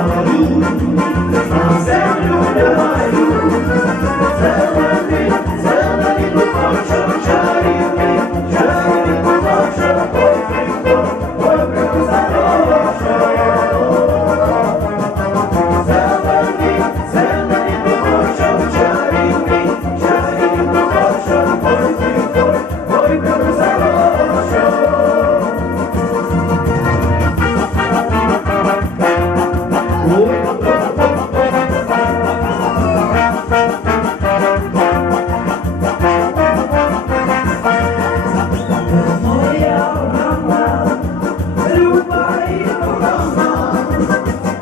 Hallelujah.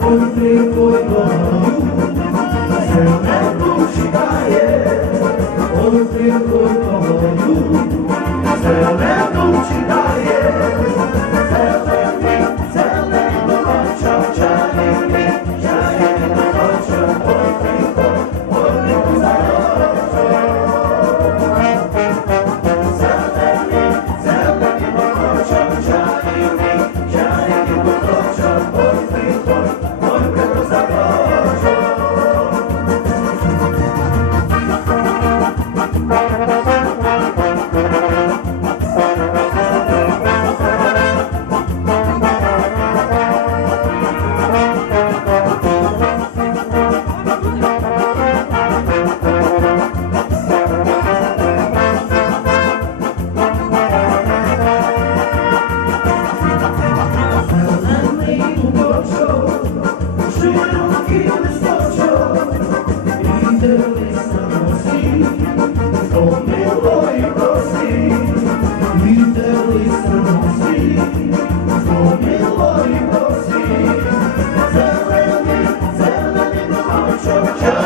encontrei for bom. so